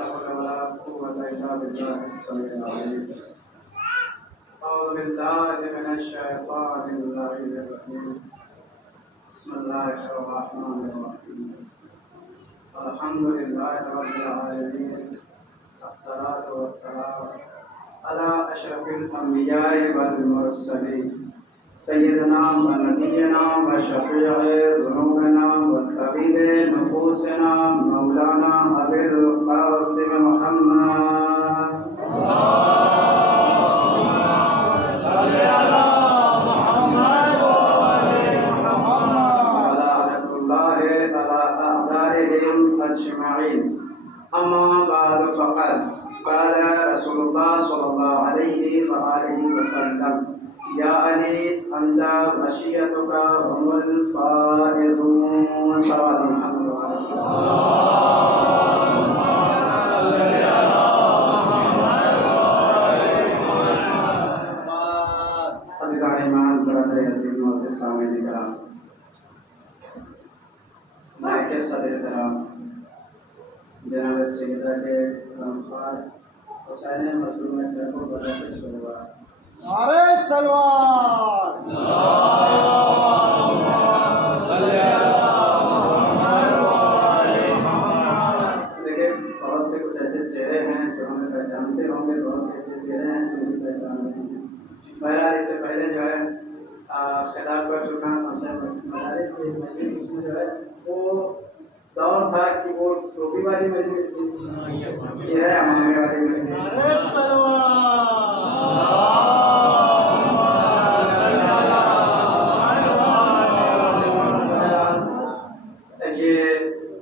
حول ولا قوة إلا بالله السميع العليم. أعوذ بالله من الشيطان اللعين الرجيم. بسم الله الرحمن الرحيم. الحمد لله رب العالمين. الصلاة والسلام على أشرف الأنبياء والمرسلين سيدنا ونبينا وشفيع ذنوبنا وطبيب نفوسنا مولانا أبي القاسم محمد صل على محمد وآل محمد لعنة الله على أعدائهم أجمعين. أما بعد فقد قال رسول الله صلى الله عليه وآله وسلم: يا علي أنت مشيتك هم الفائزون. صلوات محمد عزیزان ایمان، برادر عزیز معزز سامعین کرام، مائک صدر کرام، جناب سیدہ کے غمخوار حسین مظلوم کو برکت صلوات. نعرہ سلوات. دیکھیں، بہت سے کچھ ایسے چہرے ہیں جو ہمیں پہچانتے ہوں گے، بہت سے ایسے چہرے ہیں جو نہیں پہچانتے ہیں. بہرحال اس سے پہلے جو ہے خطاب کر چکا ہوں. مدارس کی مجلس اس میں جو ہے وہ دور تھا کہ وہ ٹوپی والی مجلس تھی، یہ ہے امامے والی مجلس. نعرہ سلوات.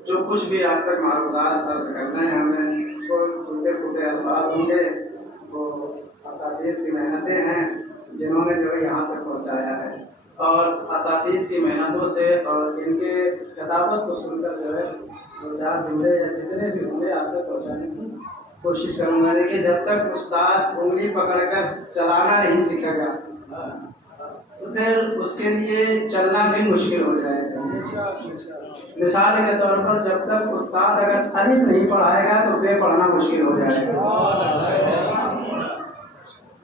جو کچھ بھی آپ تک معروضات عرض کرنا ہے ہمیں، وہ ٹوٹے پھوٹے الفاظ ہوں گے، وہ اساتذہ کی محنتیں ہیں جنہوں نے جو ہے یہاں تک پہنچایا ہے، اور اساتذہ کی محنتوں سے اور ان کے خطابت کو سن کر جو ہے دو چار جملے یا جتنے بھی ہوں گے آپ تک پہنچانے کی کوشش کروں گا. لیکن جب تک استاد انگلی پکڑ کر چلانا نہیں سیکھے گا تو پھر اس کے لیے چلنا بھی مشکل ہو جائے گا. مثال کے طور پر جب تک استاد اگر الف نہیں پڑھائے گا تو بے پڑھنا مشکل ہو جائے گا.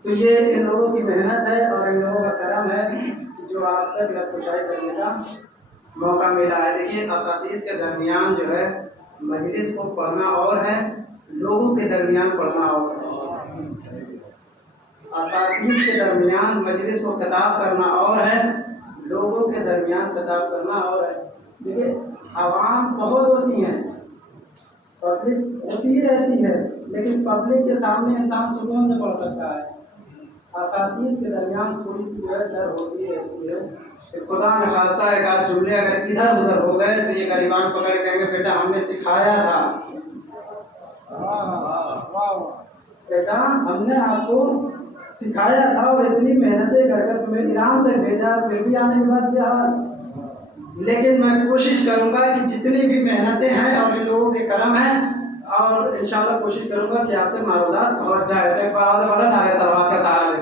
تو یہ ان لوگوں کی محنت ہے اور ان لوگوں کا کرم ہے جو آپ تک کشائی کرنے کا موقع ملا ہے. دیکھیے، اساتذہ کے درمیان جو ہے مجلس کو پڑھنا اور ہے، لوگوں کے درمیان پڑھنا اور ہے. اساتذہ کے درمیان مجلس کو خطاب کرنا اور ہے، لوگوں کے درمیان خطاب کرنا اور ہے. دیکھیے، عوام بہت ہوتی ہیں، پبلک ہوتی ہی رہتی ہے، لیکن پبلک کے سامنے انسان سکون سے پڑھ سکتا ہے. اساتذہ کے درمیان تھوڑی جو ہے ڈر ہوتی رہتی ہے کہ خدا نہ خواستہ ایک آدھ جملے اگر ادھر ادھر ہو گئے تو یہ غریبان پکڑ کے کہیں گے بیٹا ہم نے سکھایا تھا، بیٹا ہم نے آپ کو سکھایا تھا اور اتنی محنتیں کر کر تمہیں ایران تک بھیجا، پھر بھی آنے کے بعد یہ حال. لیکن میں کوشش کروں گا کہ جتنی بھی محنتیں ہیں اور ان لوگوں کے کرم ہیں، اور انشاءاللہ کوشش کروں گا کہ آپ کے معروضات پہنچ جائے. ایک بار والا نعرہ سلوات کا سہارا لے.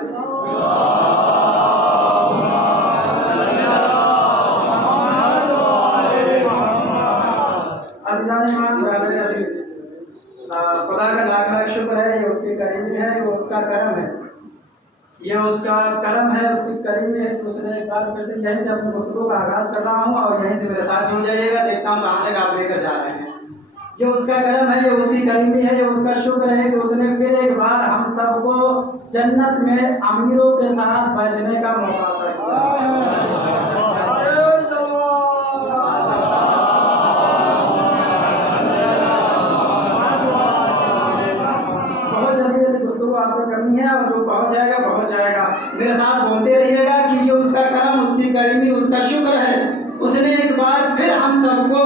خدا کا لاکھ لاکھ شکر ہے، یہ اس کی کریمی ہے، وہ اس کا کرم ہے، یہ اس کا کرم ہے، اس کی کریمی ہے. تو اس نے ایک بار پھر یہیں سے اپنے گفتگو کا آغاز کر رہا ہوں اور یہیں سے میرے ساتھ جڑ جائیے گا. دیکھتا ہوں کہاں تک آپ لے کر جا رہے ہیں. یہ اس کا کرم ہے، یہ اس کی کریمی ہے، یہ اس کا شکر ہے کہ اس نے پھر ایک بار ہم سب کو جنت میں امیروں کے ساتھ بیٹھنے کا موقع عطا کیا. بہت جلدی گفتگو آپ کو کرنی ہے اور جو پہنچ جائے گا پہنچ جائے گا. میرے ساتھ بولتے رہیے گا کہ یہ اس کا کرم، اس کی کریمی، اس کا شکر ہے. اس نے ایک بار پھر ہم سب کو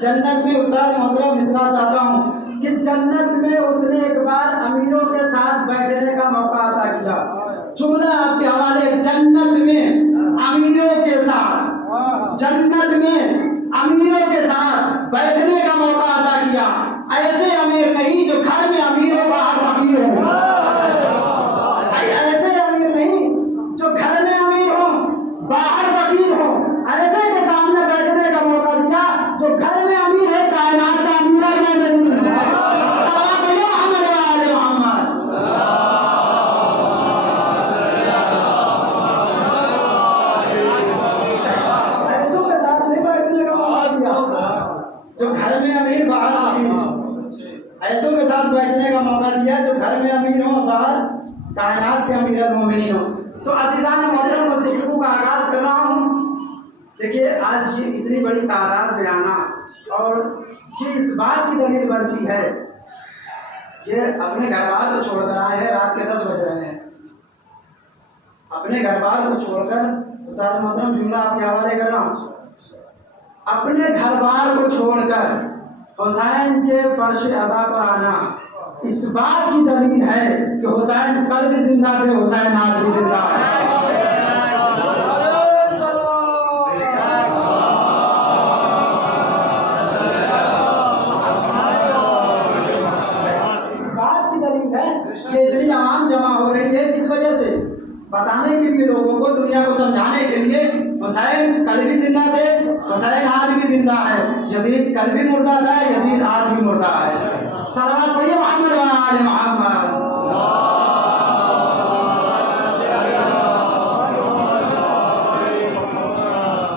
جنت میں، استاد محترم مصرا چاہتا ہوں کہ جنت میں اس نے ایک بار امیروں کے ساتھ بیٹھنے کا موقع عطا کیا. جملہ آپ کے حوالے: جنت میں امیروں کے ساتھ، جنت میں امیروں کے ساتھ بیٹھنے کا موقع عطا کیا. ایسے امیر نہیں جو گھر میں امیروں کا فقیر ہو، ایسے امیر نہیں جو گھر میں امیر ہو باہر فقیر ہو، ایسے کے سامنے بیٹھنے کا موقع دیا جو گھر میں امیر ہے، کائنات کا امیر ہے. कायनात के अमीर मोमिनीन हो। तो अज़ीज़ान मोहतरम गुफ्तगू का आगाज़ कर रहा हूँ। देखिए आज ये इतनी बड़ी तादाद में आना और ये इस बात की दलील बनती है, ये अपने घर बार को छोड़ कर आए हैं, रात के 10 बज रहे हैं, अपने घर बार को छोड़कर, उस्ताद मोहतरम जुमला आपके हवाले कर रहा हूँ, अपने घर बार को छोड़कर हुसैन के फर्श अज़ा पर आना इस बात की दलील है कि हुसैन कल भी जिंदा थे, हुसैन आज भी जिंदा है। इस बात की दलील है कि इतनी आवाम जमा हो रही है, किस वजह से? बताने के लिए, लोगों को, दुनिया को समझाने के लिए हुसैन कल भी जिंदा थे, हुसैन आज भी जिंदा है, यजीद कल भी मुर्दा था, यजीद आज भी मुर्दा है। सलावत पढ़िए मोहम्मद व आले मोहम्मद।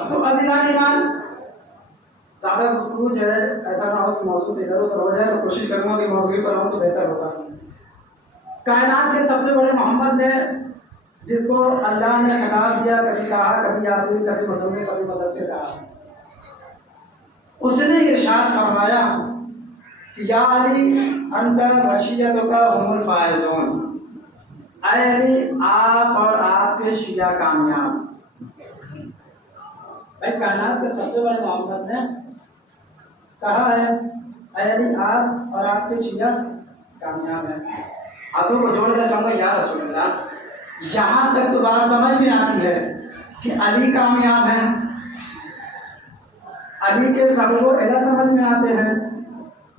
तो अज़ीज़ान ईमान, ज़्यादा गुफ्तगू जो है ऐसा ना हो कि मौजू से इधर उधर हो जाए, तो कोशिश करूँगा कि मौजूद पर रहूँ तो बेहतर होगा। कायनात के सबसे बड़े मोहम्मद ने, जिसको अल्लाह ने खिताब दिया, कभी कहा, कभी यासीन, कभी मुज़म्मिल, कभी मुदस्सिर कहा, उसने इरशाद फरमाया कि या अली अंत वशियतुका हुमुल फाइज़ून, ऐ अली आप और आपके शिया कामयाब। भाई कायनात के सबसे बड़े मोहम्मद ने कहा है, ऐ अली आप और आपके शिया कामयाब हैं। हाथों को जोड़कर कहूँगा या रसूल अल्लाह, यहाँ तक तो बात समझ में आती है कि अली कामयाब हैं, अली के सबको इल्म समझ में आते हैं,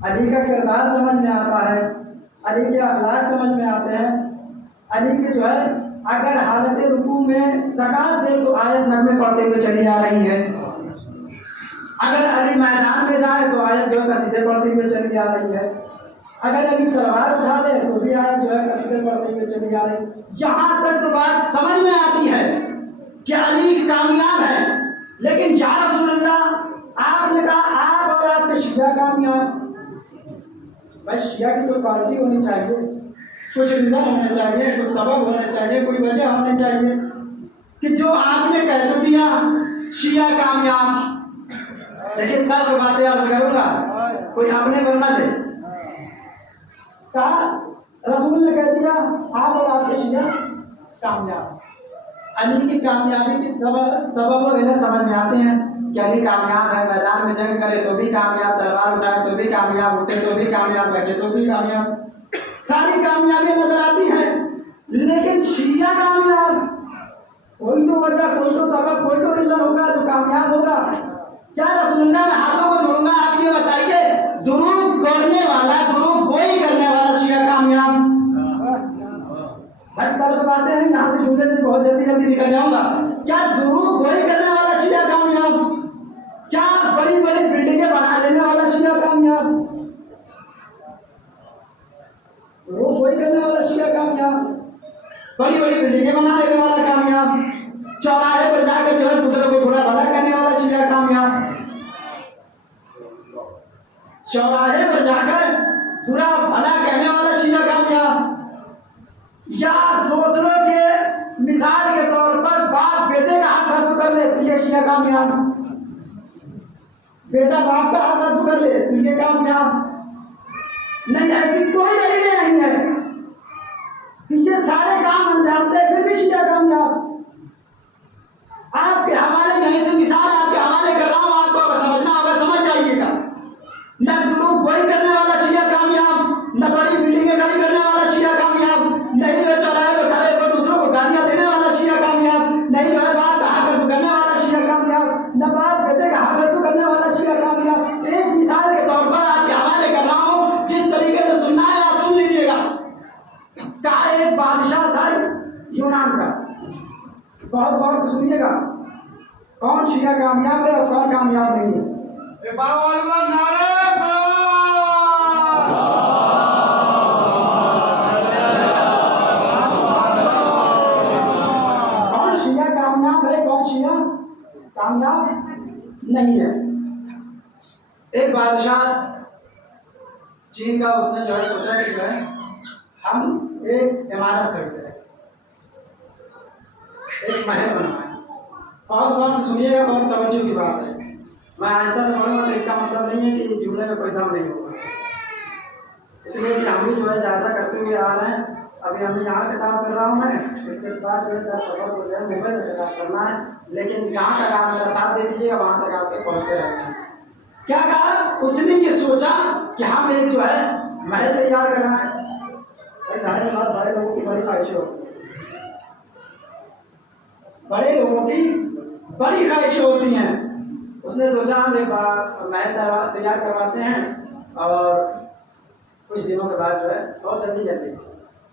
अली का किरदार समझ में आता है, अली के अखलाक समझ में आते हैं, अली के जो है अगर हालत रुकू में ज़कात दे तो आयत नगमे पढ़ते हुए चली आ रही है, अगर अली मैदान में जाए तो आयत जो है कसीदे पढ़ते हुए चली आ रही है, अगर अली तलवार उठा ले तो भी आयत जो है कसीदे पढ़ते हुए चली आ रही है। यहाँ तक तो बात समझ में आती है कि अली कामयाब है, लेकिन या रसूलल्लाह आपने कहा आप और आपके शिया कामयाब। भाई शिया की कोई क्वालिटी होनी चाहिए, कुछ रीज़न होने चाहिए, कुछ सबब होने चाहिए, कोई वजह होनी चाहिए कि जो आपने कह तो दिया शिया कामयाब। लेकिन कल बातें आप करूँगा, कोई अपने बनना दे, कहा रसूल ने कह दिया आप और आपके शिया कामयाब। अली की कामयाबी की सबब वगैरह समझ में आते हैं कि अली कामयाब है, मैदान में जंग करे तो भी कामयाब, तलवार उठाए तो भी कामयाब, उठे तो भी कामयाब, बैठे तो भी कामयाब, सारी कामयाबी नजर आती हैं। लेकिन शिया कामयाब, कोई तो वजह, कोई तो सबब, कोई तो रीजन होगा जो कामयाब होगा। क्या रसूलुल्लाह में हाथों को जोड़ूंगा, आप ये बताइए, दुरूद करने वाला, दुरूद कोई करने वाला शिया कामयाब? भाई कल बातें हैं, यहाँ से जुमले से बहुत जल्दी जल्दी निकल जाऊंगा। क्या दुरूद कोई करने वाला शिया कामयाब? क्या बड़ी बड़ी बिल्डिंगें बना लेने वाला शिया कामयाब? दुरूद कोई करने वाला शिया कामयाब? बड़ी बड़ी बिल्डिंगें बना लेने वाला कामयाब? चौराहे पर जाकर जो है दूसरे को बुरा भला करने वाला शिया कामयाब? चौराहे पर जाकर बुरा भला कहने वाला शिया कामयाब? या दूसरों के मिसाल के तौर पर बाप बेटे का हाथ हंसू कर ले तो ये शिया कामयाब? बेटा बाप का हाथ हंसू कर ले तो ये कामयाब? नहीं, ऐसी कोई दलील नहीं है कि ये सारे काम अंजाम दे फिर भी शिया कामयाब। आपके हवाले कहीं से मिसाल आपके हवाले कर रहा हूँ, आपको अगर समझना होगा समझ जाइएगा। न दुरूद कोई करने वाला शिया कामयाब, न बड़ी बिल्डिंगें खड़ी करने वाला शिया कामयाब, नहीं जो चौराहे पर खड़े होकर दूसरों को गालियां देने वाला शिया कामयाब, नहीं जो है बाप का हक हंसू करने वाला शिया कामयाब, न बाप बेटे का हक हंसू करने वाला शिया कामयाब। एक मिसाल के तौर पर आपके हवाले कर रहा हूँ, जिस तरीके से सुनना है आप सुन लीजिएगा। कहा एक बादशाह था यूनान का, बहुत गौर से सुनिएगा, कौन शिया कामयाब है और कौन कामयाब नहीं है। कौन शिया कामयाब है, कौन शिया कामयाब नहीं है। एक बादशाह चीन का, उसने जो है सोचा कि जो है हम एक इमारत खरीद है, एक महल बना है। बहुत गौर से सुनिएगा, बहुत तवज्जो की बात है। मैं आहिस्ता से पढ़ूंगा तो इसका मतलब नहीं है कि जुमले में कोई दम नहीं होगा, इसलिए कि हम भी जो है जायजा करते हुए आ रहे हैं। अभी हम यहाँ किताब कर रहा हूँ मैं, इसके बाद जो है 10 सफर को जो है मुंबई में किताब करना है, लेकिन जहाँ तक आप मेरा साथ दे दीजिएगा वहाँ तक आपके पहुँचते रहते हैं। क्या कहा उसने, ये सोचा कि हम एक जो है महल तैयार करना है। जाने के बाद बड़े लोगों की बड़ी ख्वाहिशें होती हैं, बड़े लोगों की बड़ी ख्वाहिशें होती हैं। उसने सोचा हम एक महल तैयार करवाते हैं, और कुछ दिनों के बाद जो है बहुत जल्दी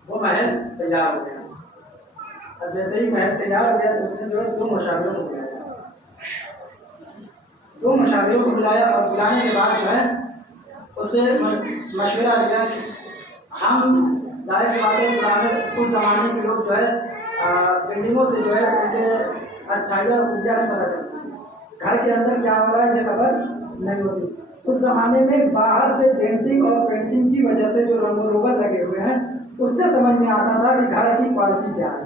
वो महल तैयार हो गया। और जैसे ही महल तैयार हो गया तो उसने जो है 2 मुशाविरों को बुलाया। 2 मुशाविरों को बुलाया, और बुलाने के बाद जो है उससे मशवरा लिया कि हम जाहिर सी बात है पुराने उस ज़माने के लोग जो है बिल्डिंगों से जो है उनके अच्छाइयाँ और खूबियाँ नहीं पता चलती, घर के अंदर क्या हो रहा है ये खबर नहीं होती। उस ज़माने में बाहर से डेंटिंग और पेंटिंग की वजह से जो रंग रोगन लगे हुए हैं उससे समझ में आता था कि घर की क्वालिटी क्या है,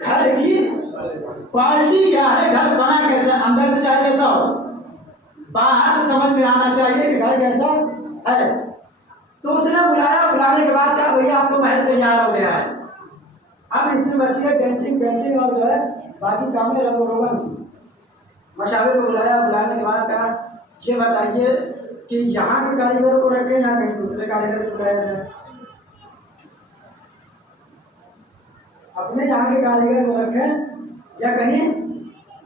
घर की क्वालिटी क्या है, घर बना कैसे, अंदर से चाहे कैसा हो, बाहर से समझ में आना चाहिए कि घर कैसा है। तो उसने बुलाया, बुलाने के बाद क्या भैया आपको महल तैयार हो गया है, अब इसमें बची है डेंटिंग पेंटिंग और जो है बाकी काम है रंग रोगन की। मशावर को बुलाया, बुलाने के बाद कहा ये बताइए कि यहाँ के कारीगर को रखें या कहीं दूसरे कारीगर को बुलाया जाए। अपने यहाँ के कारीगर को रखें या कहीं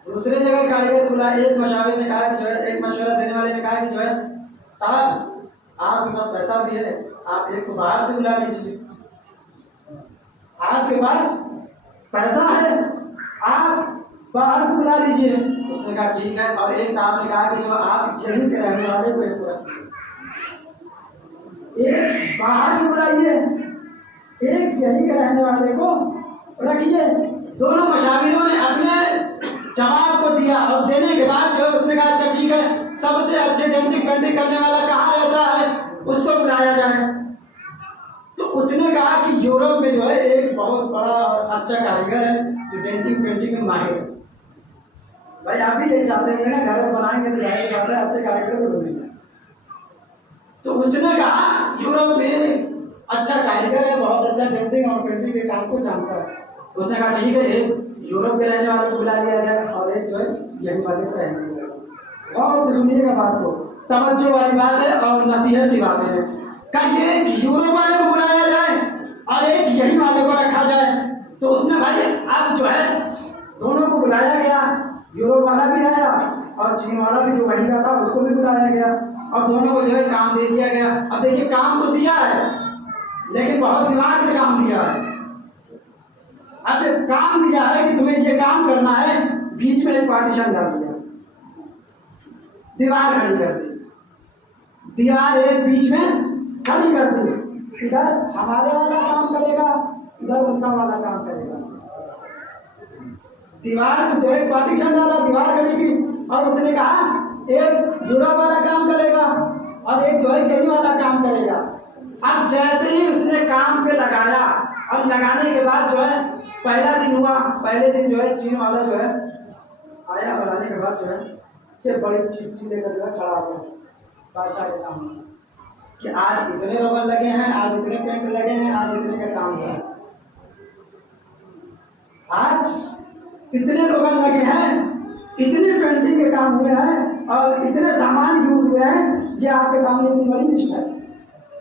दूसरे जगह कारीगर बुलाए। एक मशावर ने कहा कि जो है, एक मशवरा देने वाले ने कहा कि जो है साहब आपके पास पैसा भी है, आप एक को बाहर से बुला लीजिए, आपके पास पैसा है आप बाहर से बुला लीजिए। उसने कहा ठीक है। और एक साहब ने कहा कि जो आप यहीं के रहने वाले को एक बाहर से बुलाइए, एक यहीं के रहने वाले को रखिए। दोनों मशाविरों ने अपने जवाब को दिया, और देने के बाद जो है उसने कहा अच्छा ठीक है, सबसे अच्छे डेंटिंग पेंटिंग करने वाला कहाँ रहता है उसको बुलाया जाए। तो उसने कहा कि यूरोप में जो है एक बहुत बड़ा और अच्छा कारीगर है जो डेंटिंग पेंटिंग में माहिर है। भाई आप भी यही चाहते हैं ना, घर बनाएंगे तो जाहिर बात है अच्छे कारीगर को ढूंढेंगे। तो उसने कहा यूरोप में अच्छा कारीगर है, बहुत अच्छा डेंटिंग और पेंटिंग के काम को जानता है। तो उसने कहा ठीक है, एक यूरोप के रहने वाले को बुला लिया जाए और एक जो है यही वाले को रहने वाले। और से सुनिएगा बात को, तवज्जो वाली बात है और नसीहत की बात है। कहा एक यूरोप वाले को बुलाया जाए और एक यही वाले को रखा जाए। तो उसने भाई अब जो है दोनों को बुलाया गया, यूरोप वाला भी आया और चीन वाला भी जो वहीं का था उसको भी बुलाया गया, और दोनों को जो है काम दे दिया गया। अब देखिए काम तो दिया है लेकिन बहुत दिमाग से काम दिया है। अब जब काम दिया है कि तुम्हें ये काम करना है, बीच में एक पार्टीशन डाल दिया, दीवार खड़ी कर दी, दीवार एक बीच में खड़ी कर दी। इधर हमारे वाला काम करेगा, इधर उनका वाला काम करेगा। दीवार में जो एक पार्टीशन डाला, दीवार खड़ी की, और उसने कहा एक यूरोप वाला काम करेगा और एक जो है यही वाला काम करेगा। अब जैसे ही उसने काम पे लगाया, अब लगाने के बाद जो है पहला दिन हुआ, पहले दिन जो है चीन वाला जो है आया, बनाने के बाद जो है कि बड़ी चिट्ठी लेकर जो है खड़ा हो गया बादशाह के सामने कि आज इतने रोगन लगे हैं, आज इतने पेंट लगे हैं, आज इतने का काम हुआ, आज इतने रोगन लगे हैं, इतनी पेंटिंग के काम हुए हैं और इतने सामान यूज हुए हैं, ये आपके सामने इतनी बड़ी लिस्ट है।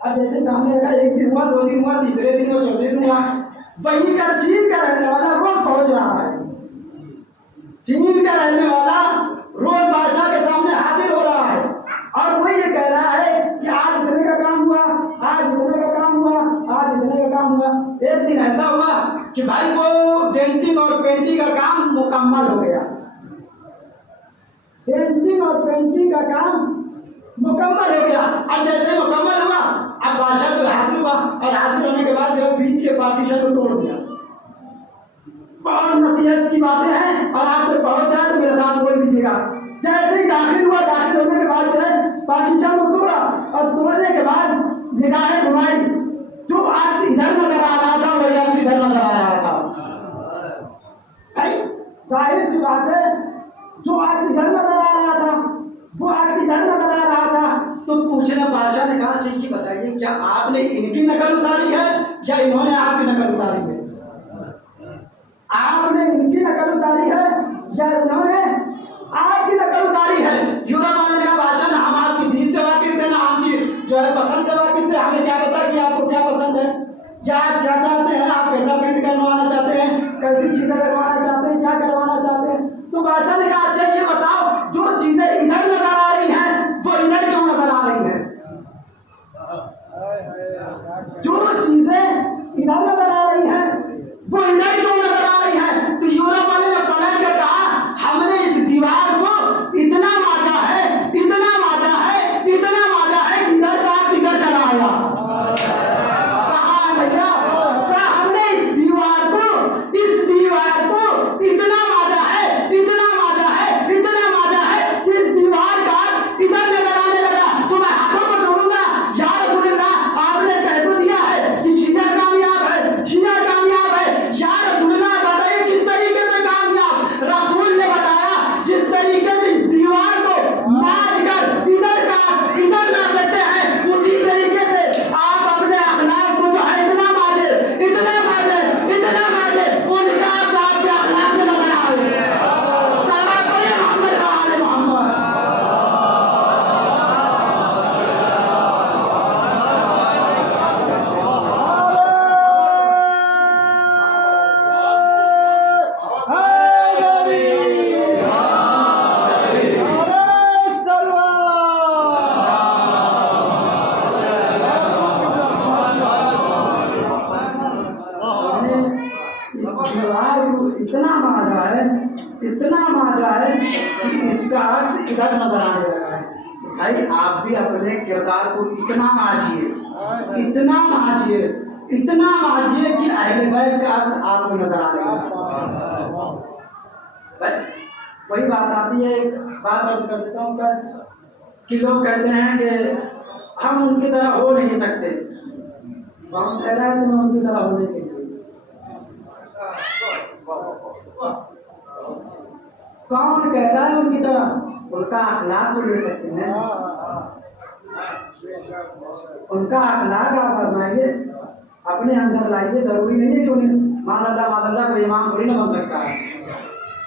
अब जैसे सामने लगा, एक दिन हुआ, 2 दिन हुआ, तीसरे दिन हुआ, चौथे दिन हुआ, वहीं का चीन का रहने वाला रोज पहुंच रहा है। चीन का रहने वाला रोज बादशाह के सामने हाजिर हो रहा है और वो ये कह रहा है कि आज इतने का काम हुआ, आज इतने का काम हुआ, आज इतने का काम हुआ। एक दिन ऐसा हुआ कि भाई वो डेंटिंग और पेंटिंग का काम मुकम्मल हो गया, डेंटिंग और पेंटिंग का काम मुकम्मल हो गया। अब जैसे मुकम्मल हुआ, अब बादशाह जो हाजिर हुआ और हाजिर होने के बाद जो बीच के पार्टीशन को तोड़ दिया। बहुत नसीहत की बातें हैं और आप तक पहुंच जाए तो मेरे साथ बोल दीजिएगा। जैसे ही दाखिल हुआ, दाखिल होने के बाद जो है पार्टीशन को तोड़ा और तोड़ने के बाद निगाहें घुमाई जो आज इधर नजर आ रहा था वही आज इधर नजर आ रहा था। भाई जाहिर सी बात है, जो आज इधर नजर आ रहा था वो आज इधर नजर आ रहा था। तो पूछना, बादशाह ने कहा चाहिए बताइए क्या आपने इनकी नकल उतारी है या इन्होंने आपकी नकल उतारी है? आपने इनकी नकल उतारी है या इन्होंने आपकी नकल उतारी है? यूरोप वाले ने कहा बादशाह ना हम आपकी दीन से वाकिफ थे ना आपकी जो है पसंद से वाकिफ थे, हमें क्या पता कि आपको क्या पसंद है, या आप क्या चाहते हैं, आप कैसा पेंट करवाना चाहते हैं, कैसी चीजें करवाना चाहते हैं, क्या करवाना चाहते हैं। तो बादशाह ने कहा अच्छा ये बताओ जो चीजें इधर नजर आ रही हैं वो इधर क्यों नजर आ रही हैं? जो चीजें इधर नजर आ रही हैं वो इधर क्यों नजर आ रही हैं? तो यूरोप वाले ने पलट कर कहा हमने इस दीवार को इतना माजा है, इतना माजा है, इतना माजा है कि इधर का इधर चला आया। कहा भैया हमने इस दीवार को इतना माजा है, इतना माजा है, इतना माजा है कि इस दीवार का इधर नजर आने लगा। तो मैं हाथों को जोड़ूंगा यार रसूलुल्लाह आपने कह तो दिया है कि शिया कामयाब है, शिया कामयाब है। यार रसूलुल्लाह बताइए किस तरीके से कामयाब? रसूल ने बताया जिस तरीके से इस दीवार को माज कर इधर का इधर ला सकते हैं उसी तरीके से आप अपने अखलाक को जो है इतना माजे, इतना माजे, इतना माजे उनका साथ के अखलाक में नजर आए। सलाम पढ़े मोहम्मद वाले मोहम्मद। इतना माजा है, इतना माजा है कि इसका अक्स इधर नजर आने लगा है। भाई आप भी अपने किरदार को इतना माजिए, इतना माजिए, इतना माजिए कि अहले बैत का अक्स आपको नजर आने लगा। वही बात आती है, एक बात अर्ज कर देता हूँ कि लोग कहते हैं कि हम उनकी तरह हो नहीं सकते। कौन कह रहा है कि मैं उनकी तरह होने के लिए? कौन कह रहा है उनकी तरह? उनका अखलाक तो ले सकते हैं, उनका अखलाक आप आजमाइए, अपने अंदर लाइए। जरूरी नहीं है कि उन्हें माज़अल्लाह कोई इमाम थोड़ी ना बन सकता है,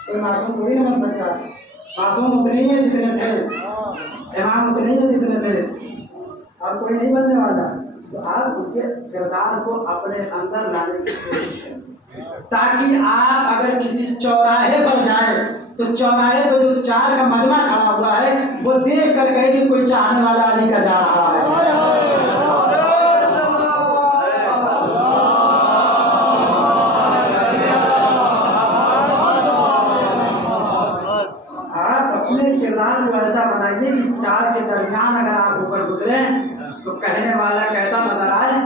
कोई मासूम थोड़ी ना बन सकता है। मासूम उतने ही है जितने थे, इमाम उतने ही है जितने थे, और कोई नहीं बनने वाला। तो आप उनके किरदार को अपने अंदर लाने की कोशिश करें, ताकि आप अगर किसी चौराहे पर जाए तो चौराहे पर जो चार का मजमा खड़ा हुआ है वो देख कर कहे कि कोई चाहने वाला अली का जा रहा है। आप अपने किरदार को ऐसा बनाइए कि चार के दरमियान अगर आप ऊपर गुजरे तो कहने वाला कहता नजर आए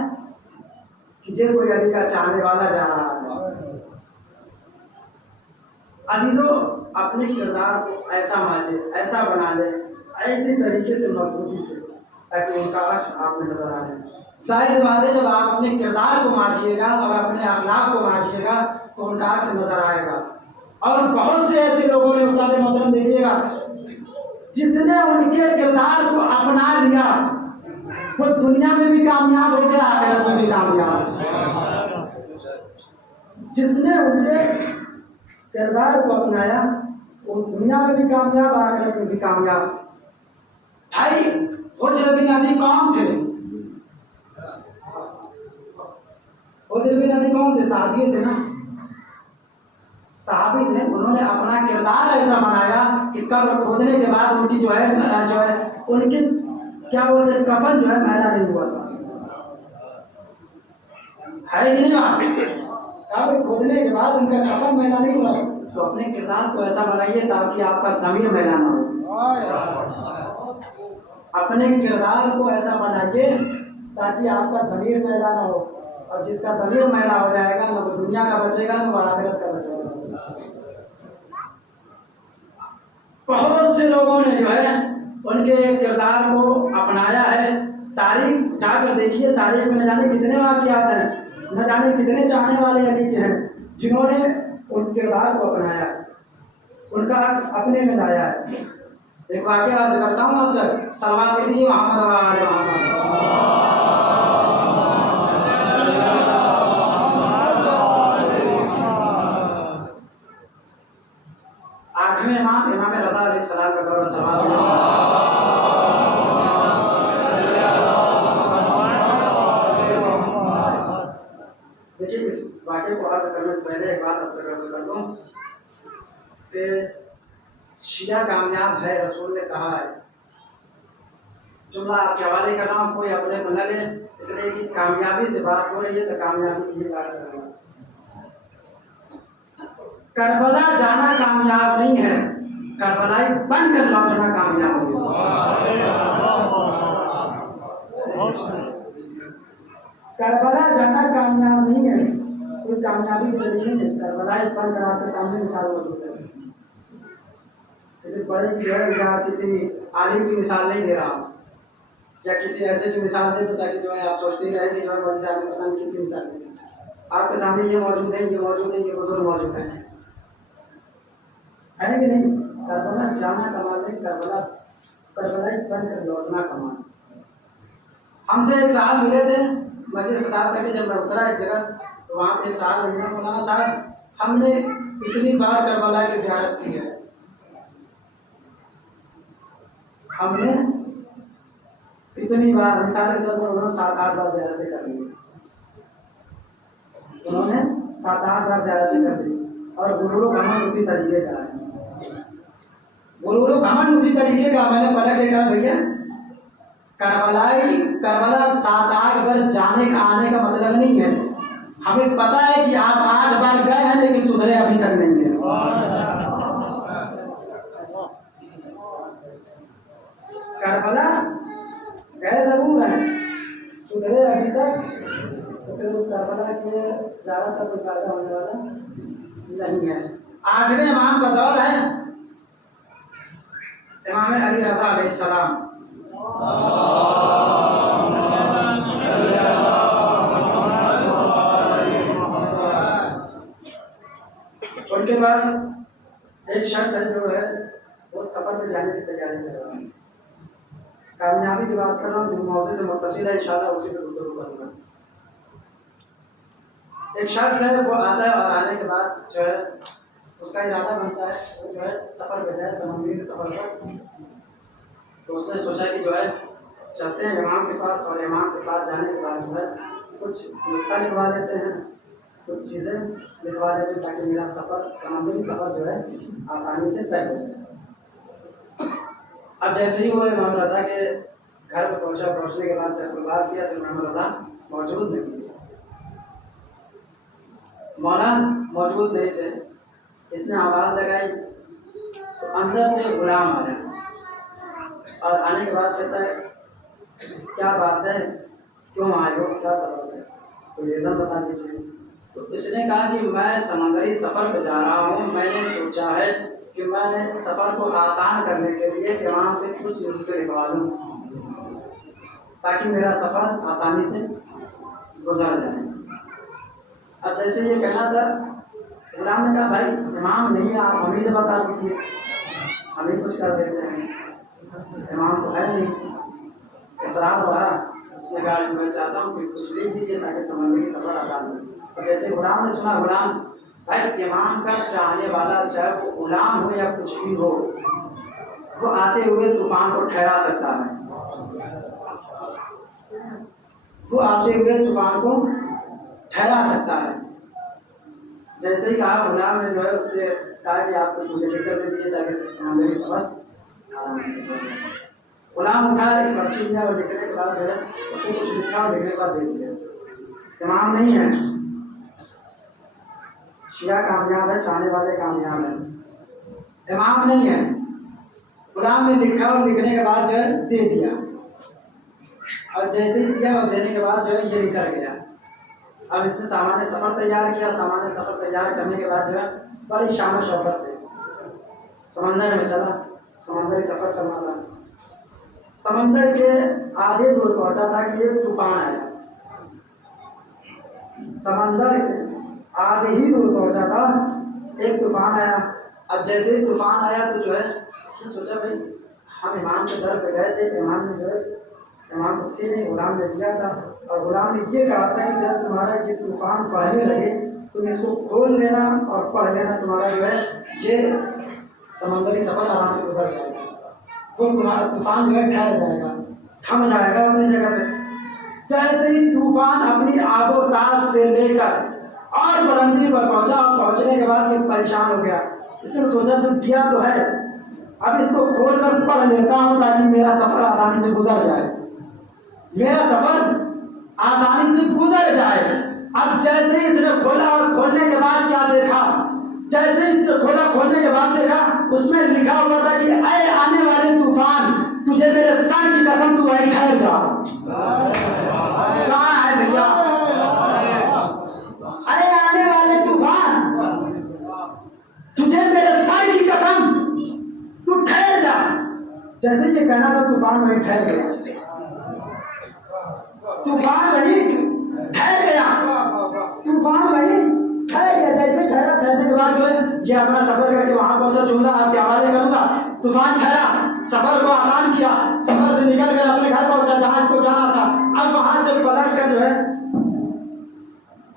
कि ये कोई अली का चाहने वाला जा रहा है। अजीजों अपने किरदार को ऐसा माने, ऐसा बना ले, ऐसे तरीके से मजबूती से, ताकि उनका अक्स आप में नजर आए। शायद बात है जब आप अपने किरदार को मांझिएगा और अपने अखलाक को मांझिएगा तो उनका अक्स नजर आएगा। और बहुत से ऐसे लोगों ने उस्ताद मोहतरम देखिएगा जिसने उनके किरदार को अपना लिया वो दुनिया में भी कामयाब हो गया, आखिरत में भी कामयाब। जिसने उनके किरदार को अपनाया वो दुनिया में भी कामयाब, आखिरत में भी कामयाब। भाई हुज्र बिन अदी कौन थे? हुज्र बिन अदी कौन थे? सहाबी थे ना, सहाबी थे। उन्होंने अपना किरदार ऐसा बनाया कि कब्र खोदने के बाद उनकी जो है उनकी क्या बोलते कफन जो है मैला नहीं हुआ था। है नहीं बात? कब्र खोदने के बाद उनका कफन मैला नहीं हुआ। तो अपने किरदार को ऐसा बनाइए ताकि आपका ज़मीर मैला ना हो। अपने किरदार को ऐसा बनाइए ताकि आपका ज़मीर मैला ना हो। और जिसका ज़मीर मैला हो जाएगा ना वो दुनिया का बचेगा ना आखिरत का बचेगा। बहुत से लोगों ने जो है उनके किरदार को अपनाया है تاریخ اٹھا کر دیکھیے، تاریخ میں نہ جانے کتنے واقعات ہیں، نہ جانے کتنے چاہنے والے علی کے ہیں جنہوں نے ان کردار کو اپنایا ہے، ان کا عکس اپنے میں لایا ہے۔ ایک واقعہ عرض کرتا ہوں آپ تک، سلوات پڑھ لیجیے محمد و آل محمد۔ آٹھویں امام امام رضا علیہ السلام کا دور سلوات دیکھیے، اس واقعے کو عرض کرنے سے پہلے ایک بات آپ سے عرض کر دوں کہ شیعہ کامیاب ہے، رسول نے کہا ہے، جملہ آپ کے حوالے کر رہا ہوں، کوئی اپنے کو نہ لے، اس لیے کہ کامیابی سے بات ہو رہی ہے تو کامیابی کی بات کر رہا ہوں۔ کربلا جانا کامیاب نہیں ہے، کربلائی بن کر لوٹنا کامیاب ہے۔ کربلا جانا کامیاب نہیں ہے، کوئی کامیابی کے ذریعے نہیں ہے، کربلائی بن کر آپ کے سامنے مثال موجود ہے۔ کسی بڑے کی ہے یا کسی عالم کی مثال نہیں دے رہا ہوں، یا کسی ایسے کی مثال دے تو تاکہ جو ہے آپ سوچتے ہی رہیں کہ جو ہے بڑے سے آپ کو پتہ نہیں کس کی مثال دے۔ آپ کے سامنے یہ موجود ہے، یہ موجود ہے، یہ بزرگ موجود ہے کہ نہیں؟ کربلا جانا کمال نہیں، کربلائی بن کر لوٹنا کمال۔ ہم سے ایک صاحب ملے تھے مسجد خطاب کر کے، جب میں اترا ایک جگہ تو وہاں پہ ایک صاحب ملے، مولانا صاحب ہم نے اتنی بار کربلا کی زیارت کی ہے، ہم نے اتنی بار، مثال کے طور پر انہوں نے 7-8 بار زیارتیں کر لی، انہوں نے 7-8 بار زیارتیں کر لی، اور غرور و گھمنڈ اسی طریقے کا ہے، غرور و گھمنڈ اسی طریقے کا۔ میں نے پلٹ کے کہا بھیا کربلا 7-8 بار جانے کا آنے کا مطلب نہیں ہے، ہمیں پتا ہے کہ آپ 8 بار گئے ہیں لیکن سدھرے ابھی تک نہیں ہیں۔ کربلا گئے ضرور ہیں، سدھرے ابھی تک، تو پھر اس کربلا کے زیارت کا کوئی فائدہ ہونے والا نہیں ہے۔ 8ویں امام کا دور ہے امام علی رضا علیہ السلام۔ ان کے بعد ایک شخص ہے جو ہے وہ سفر پہ جانے کی تیاری کر رہا ہے، کامیابی کی بات کر رہا ہوں، جو موضوع سے متصل ہے انشاءاللہ اسی پہ گفتگو کروں گا۔ ایک شخص ہے وہ آتا ہے اور آنے کے بعد جو ہے اس کا ارادہ بنتا ہے وہ جو ہے سفر پہ جائے، سمندری سفر پر، تو اس نے سوچا کہ جو ہے چلتے ہیں امام کے پاس، اور امام کے پاس جانے کے بعد جو ہے کچھ نسخہ لکھوا لیتے ہیں، کچھ چیزیں لکھوا لیتے ہیں تاکہ میرا سفر، سمندری سفر جو ہے آسانی سے طے ہو جائے۔ اب جیسے ہی وہ امام رضا کے گھر پہ پہنچا، پہنچنے کے بعد جب بات کیا تو امام رضا موجود نہیں تھے، مولا موجود نہیں تھے۔ اس نے آواز لگائی تو اندر سے غلام آیا، اور آنے کے بعد کہتا ہے کیا بات ہے، کیوں آئے ہو، کیا سبب ہے، تو ریزن بتا دیجیے۔ تو اس نے کہا کہ میں سمندری سفر پہ جا رہا ہوں، میں نے سوچا ہے کہ میں سفر کو آسان کرنے کے لیے امام سے کچھ نسخے لکھوا لوں تاکہ میرا سفر آسانی سے گزر جائے۔ اب جیسے یہ کہنا تھا، غلام نے کہا بھائی امام نہیں ہے، آپ ہمیں سے بتا دیجیے، ہم ہی کچھ کر دیتے ہیں، امام تو ہے نہیں۔ اصرار ہوا، اس نے کہا میں چاہتا ہوں کہ کچھ لکھ دیجیے تاکہ سمندری سفر آسان ہو۔ اور جیسے غلام نے سنا، غلام بھائی امام کا چاہنے والا چاہے وہ غلام ہو یا کچھ بھی ہو، وہ آتے ہوئے طوفان کو ٹھہرا سکتا ہے، وہ آتے ہوئے طوفان کو ٹھہرا سکتا ہے۔ جیسے ہی کہا غلام نے جو ہے اس سے کہا کہ آپ کچھ مجھے لکھ کر دے دیجیے تاکہ سمندری سفر آرام سے ہو جائے۔ غلام اٹھا ایک پرچی دیا اور لکھنے کے بعد جو ہے اس نے کچھ لکھا اور لکھنے کے بعد دے دیا۔ امام نہیں ہے، شیعہ کامیاب ہے، چاہنے والے کامیاب ہیں، امام نہیں ہے۔ غلام نے لکھا اور لکھنے کے بعد جو ہے دے دیا، اور جیسے ہی دیا اور دینے کے بعد جو ہے یہ نکل گیا۔ اب اس نے سامان سفر تیار کیا، سامان سفر تیار کرنے کے بعد جو ہے بڑی شان و شوکت سے سمندر میں چلا، سمندری سفر کرنا تھا۔ समंदर के आधे दूर पहुंचा था कि एक तूफान आया। समंदर के आधे ही दूर पहुंचा था, एक तूफान आया। अब जैसे ही तूफान आया तो जो है सोचा भाई हम इमाम के दर पे गए थे, इमाम ने जो है इमाम को थे नहीं, गुलाम ने दिया था और गुलाम ने ये कहा था कि जब तुम्हारा ये तूफान पढ़ने लगे तुम इसको खोल लेना और पढ़ लेना, तुम्हारा जो है ये समंदरी सफर आराम से गुजर जाएगा, वो तुम्हारा तूफान जो है ठहर जाएगा, थम जाएगा अपनी जगह पे। जैसे ही तूफान अपनी आबोताब से लेकर और बुलंदी पर पहुंचा और पहुंचने के बाद ये परेशान हो गया। इसने सोचा जब किया तो है, अब इसको खोल कर पढ़ लेता हूँ ताकि मेरा सफर आसानी से गुजर जाए, मेरा सफर आसानी से गुजर जाए। अब जैसे ही इसने खोला और खोलने के बाद क्या देखा, जैसे ही खोला खोलने के बाद देखा उसमें लिखा हुआ था कि अय आने वाले तूफान, तुझे मेरे सर की कसम तू वहीं ठहर जा। कहाँ है भैया? अरे आने वाले तूफान, तुझे मेरे सर की कसम तू ठहर जा। जैसे ये कहना था तूफान वहीं ठहर गया, तूफान वहीं ठहर गया, तूफान वहीं ठहर गया। जैसे ठहरा, ठहरने के बाद जो है ये अपना सफर करके वहां पहुंचा। जुमला आपके हवाले करूंगा। तूफान ठहरा, सफर को आसान किया, सफर से निकल कर अपने घर पहुंचा जहां इसको जाना था। अब वहां से पलट कर जो है,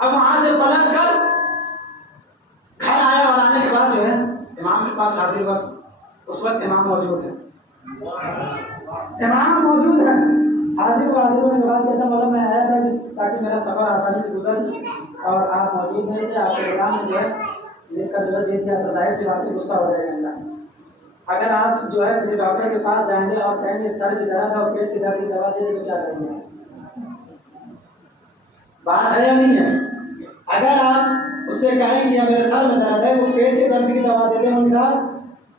अब वहां से पलट कर घर आया और आने के बाद जो है इमाम के पास हाजिर हुआ। उस वक्त इमाम मौजूद है, इमाम मौजूद है। हाजिर होने के बाद कहता मतलब मैं आया था ताकि मेरा सफर आसानी से गुजर और आप मौजूद नहीं थे, आपके गुलाम ने जो है लेकर जो है दे दिया। तो जाहिर सी बात है गुस्सा हो जाएगा इंसान। अगर आप जो है किसी डॉक्टर के पास जाएंगे और कहेंगे सर की दर्द है और पेट की दर्द की दवा दे देंगे, क्या करेंगे? बात है या नहीं है? अगर आप उससे कहेंगे या मेरे सर में दर्द है, वो पेट के दर्द की दवा दे देंगे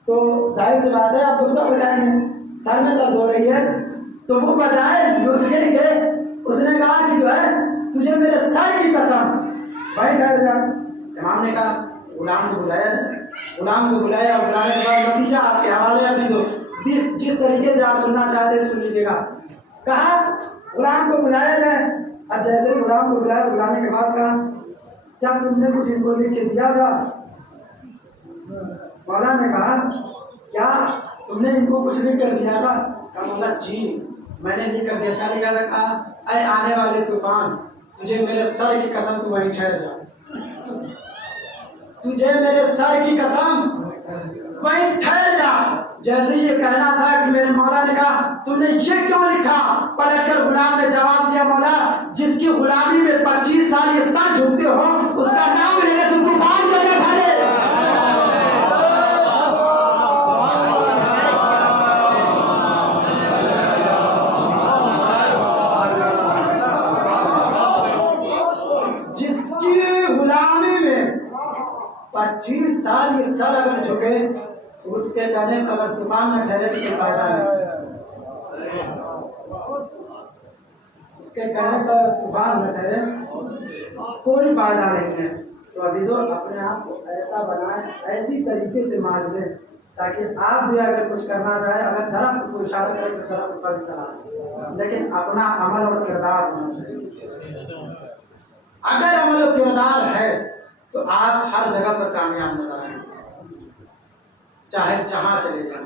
तो जाहिर सी बात है आप गुस्सा हो जाएंगे। सर में दर्द हो रही है तो वो बजाय नुस्खे के उसने कहा कि जो है तुझे मेरे सर की कसम भाई ठहर जा। इमाम ने कहा गुलाम को बुलाया, गुलाम को बुलाया और बुलाने के बाद नतीजा आपके हवाले अजीजों, जिस तरीके से आप सुनना चाहते सुन लीजिएगा। कहा गुलाम को बुलाया जाए। अब जैसे गुलाम को बुलाया, बुलाने के बाद कहा क्या तुमने कुछ इनको लिख के दिया था? मौला ने कहा क्या तुमने इनको कुछ लिख कर दिया था? कहा मौला जी मैंने लिख कर दिया। क्या लिखा था? कहा अय आने वाले तूफान, तुझे मेरे सर की कसम तू वहीं ठहर जा, तुझे मेरे सर की कसम वहीं ठहर जा। जैसे ये कहना था कि मेरे मौला ने कहा तुमने ये क्यों लिखा? पलटकर गुलाम ने जवाब दिया मौला जिसकी गुलामी में 25 साल ये सर झुकते हो उसका नाम लेने तुम तूफान देने वाले। जिसकी गुलामी में 25 साल ये सर अगर झुके तो उसके कहने पर अगर तूफान में ठहरे तो फायदा नहीं, उसके कहने पर तूफान में ठहरे कोई फायदा नहीं है। तो अजीजों अपने आप को ऐसा बनाएं, ऐसी तरीके से मांझ लें ताकि आप भी अगर कुछ करना चाहे, अगर दरख्त को इशारा करें तो दरख्त पर चला, लेकिन अपना अमल और किरदार होना चाहिए। अगर अमल और किरदार है तो आप हर जगह पर कामयाब नजर आएंगे, चाहे जहाँ चले जाएं,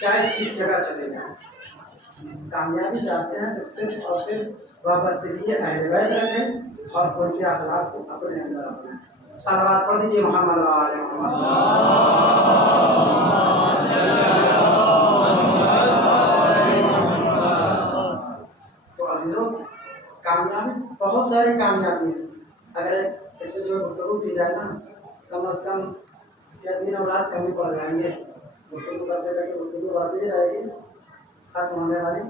चाहे जिस जगह चले जाएं। कामयाबी चाहते हैं तो सिर्फ और सिर्फ वाबस्तगी अहल बैत रखें और उनके अखलाक को अपने अंदर रखें। सलावत पढ़ दीजिए मोहम्मद वाले मोहम्मद। तो अजीजों कामयाबी बहुत सारी कामयाबी है। अगर इसमें जो गुफ्तगू की जाए ना कम अज़ कम या दिन और रात कमी पड़ जाएंगे। गुफ्तगू करते करके गुफ्तगू बढ़ती ही रहेगी, खत्म होने वाली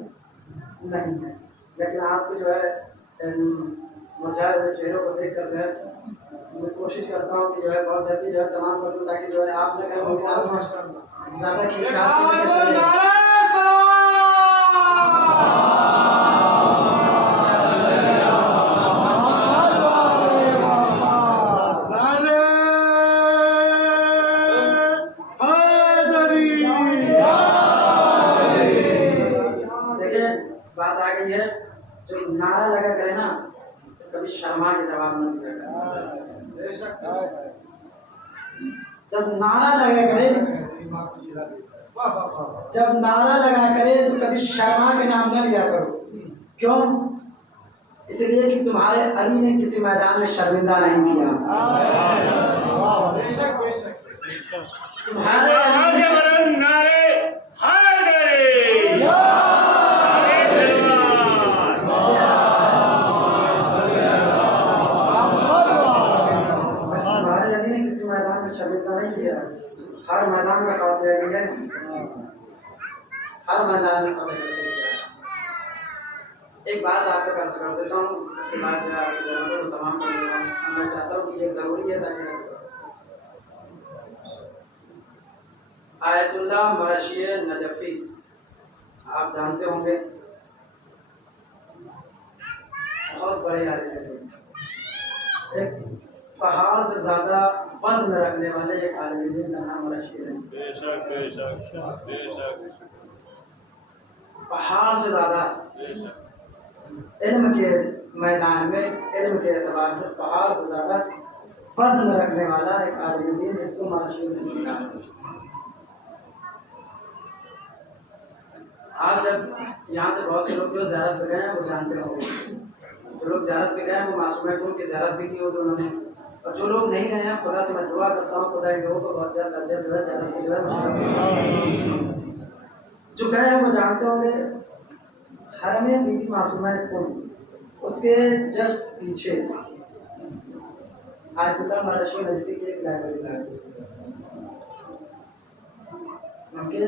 नहीं है। लेकिन आपको जो है मुरझाए हुए चेहरों को देख कर जो है मैं कोशिश करता हूँ कि जो है बहुत जल्दी जो है तमाम कर दूँ ताकि जो है आप न करें ज़्यादा खींचा। जब नारा लगा करे तो कभी शर्मा के नाम न लिया करो। क्यों? इसलिए कि तुम्हारे अली ने किसी मैदान में शर्मिंदा नहीं किया। तुम्हारे अली ने किसी मैदान में शर्मिंदा नहीं किया। हर मैदान में कामयाबी है, हर मैदान में कामयाबी है। एक बात आप तक अर्ज कर देता हूँ, उसके बाद जो आपकी जरूरतों को तमाम कर देता हूँ। मैं चाहता हूँ कि ये ज़रूरी है ताकि आयतुल्लाह मरशी नजफी आप जानते होंगे, बहुत बड़े आलिम थे। एक पहाड़ से ज़्यादा वज़न रखने वाले एक आलिम का नाम मरशी है। पहाड़ से ज़्यादा इल्म के मैदान में, इल्म के एतबार से पहाड़ से ज़्यादा वज़न रखने वाला एक आलिम दीन जिसको मरशी नाम है। आज जब यहाँ से बहुत से लोग जो ज़ियारत पे गए हैं वो जानते होंगे, जो लोग ज़ियारत पे गए हैं वो मासूम की ज़ियारत भी की हो तो उन्होंने, और जो लोग नहीं गए हैं खुदा से मैं दुआ करता हूँ खुदा इन लोगों को बहुत ज़्यादा दर्जा जो है ज़्यादा की जो है। जो गए हैं वो जानते होंगे, हरम बीबी मासूमा कुल उसके जस्ट पीछे आयतुल्लाह मरशी नजफी की एक लाइब्रेरी है। उनके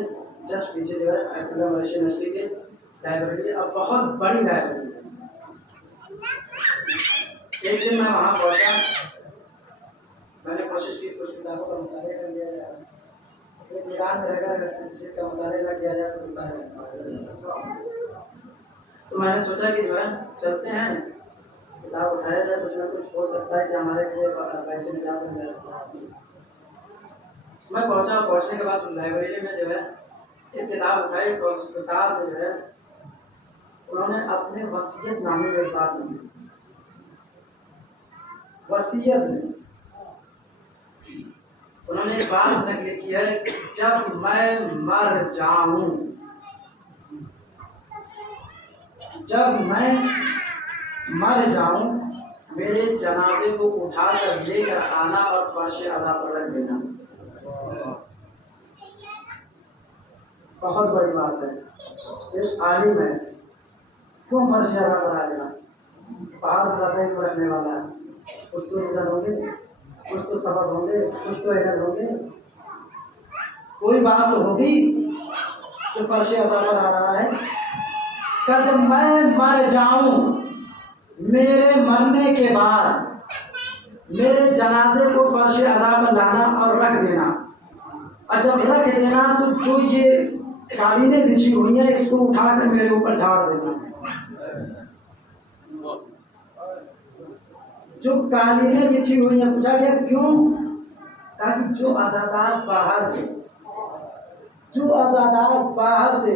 जस्ट पीछे जो है आयतुल्लाह मरशी नजफी की लाइब्रेरी, और बहुत बड़ी लाइब्रेरी है। एक दिन मैं वहाँ पहुँचा, मैंने कोशिश की कुछ किताबों का मुताला कर लिया जाए। एक ईरान में रहकर अगर किसी चीज़ का मुताला न किया जाए तो मैंने सोचा कि जो है चलते हैं, किताब उठाया जाए, कुछ ना कुछ हो सकता है कि हमारे लिए पैसे निकाल मिल जाए। मैं पहुँचा, पहुँचने के बाद लाइब्रेरी में जो है एक किताब उठाई, और उस किताब में जो है उन्होंने अपने वसीयत नामे में बात दी। वसीयत में उन्होंने एक बात नकल की है, जब मैं मर जाऊं, जब मैं मर जाऊं मेरे जनाजे को उठाकर लेकर आना और फर्श अदा पर रख देना। बहुत बड़ी बात है। एक आलिम है, क्यों फर्श अदा पर आ देना? पहाड़ से ज़्यादा ही रखने वाला है। कुछ तो रिजन होंगे, कुछ तो सबब होंगे, कुछ तो एरर होंगे, कोई बात तो होगी जो फर्श अदा पर आ रहा है। क्या जब मैं मर जाऊं, मेरे मरने के बाद मेरे जनाजे को फर्श अदा पर लाना और रख देना, और जब रख देना तो जो ये कालीनें बिछी हुई हैं इसको उठाकर मेरे ऊपर झाड़ देना। जो कालीनें बिछी हुई हैं, पूछा गया क्यों? ताकि जो आज़ादार बाहर से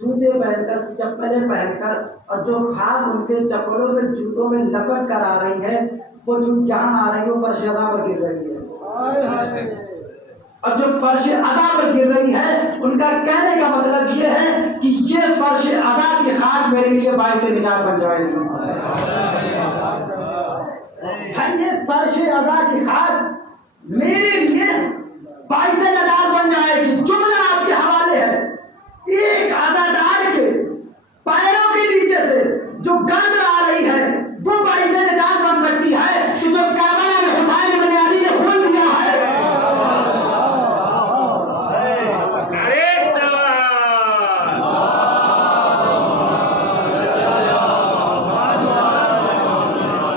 जूते पहनकर, चप्पलें पहनकर, और जो खाद उनके चप्पलों में जूतों में लपट कर आ रही है, वो जो जहाँ आ रही है वो फर्श अदा पर गिर रही है। और जो फर्श अदा पर गिर रही है, उनका कहने का मतलब ये है कि ये फर्श अदा की खाद मेरे लिए बाइस निजात बन जाएगी। भाई ये फर्श अदा की खाद मेरे लिए बाइस निजात बन जाएगी। जुमला आपके हवाले है। एक अदादार के पैरों के नीचे से जो गंद आ रही है वो बाइस निजात बन सकती है, तो जो करबला में हुसैन इब्न अली ने खोल दिया है।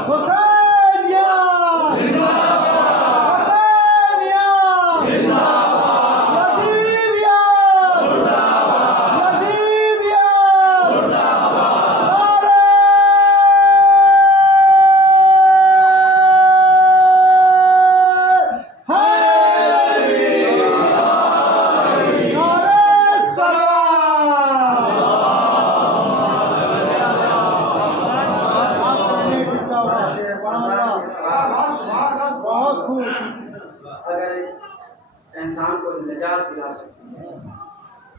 हुसैनिया जिंदाबाद, हुसैनिया जिंदाबाद। बहुत खूब। اگر انسان کو نجات دلا سکتی ہے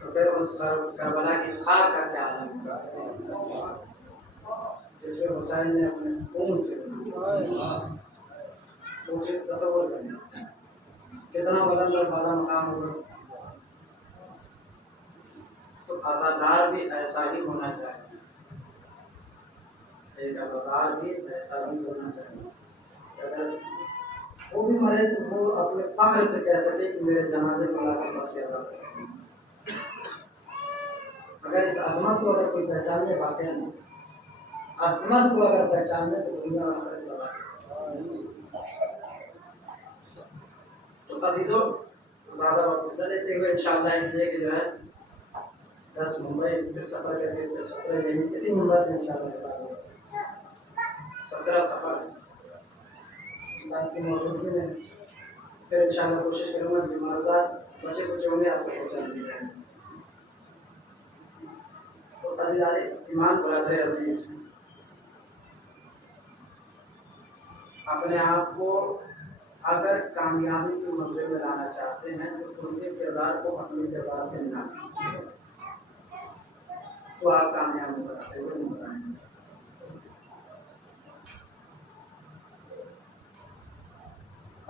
تو پھر اس کربلا کی خاک کا کیا عالم ہوگا جس میں حسین نے اپنے خون سے بنایا. مجھے تصور کرنا کتنا بلند اور بالا مقام ہوگا. تو عزادار بھی ایسا ہی ہونا چاہیے. ایک عزادار بھی ایسا ہی ہونا چاہیے. اگر وہ بھی مرے تو وہ اپنے فخر سے کہہ سکے کہ میرے جنازے کو لا کر بخشیا تھا. اگر اس عظمت کو اگر کوئی پہچاننے واقع نہیں، عظمت کو اگر پہچاننے تو دنیا میں تو عزیزو زیادہ وقت نہ لیتے ہوئے انشاءاللہ اس لیے کہ جو ہے 10 ممبئی پھر سفر کر کے پھر 17 یعنی اسی نمبر میں انشاءاللہ 17 سفر کی موجودگی میں پھر انشاءاللہ کوشش کروں گا کہ معلومات بچے کچھ ہوں گے آپ کو پہنچا دی جائیں. تو عزیزان ایمان برادر عزیز، اپنے آپ کو اگر کامیابی کی منزل میں لانا چاہتے ہیں تو ان کے کردار کو اپنے کردار سے ملا تو آپ کامیاب ہو سکتے ہو نہیں بتائیں گے.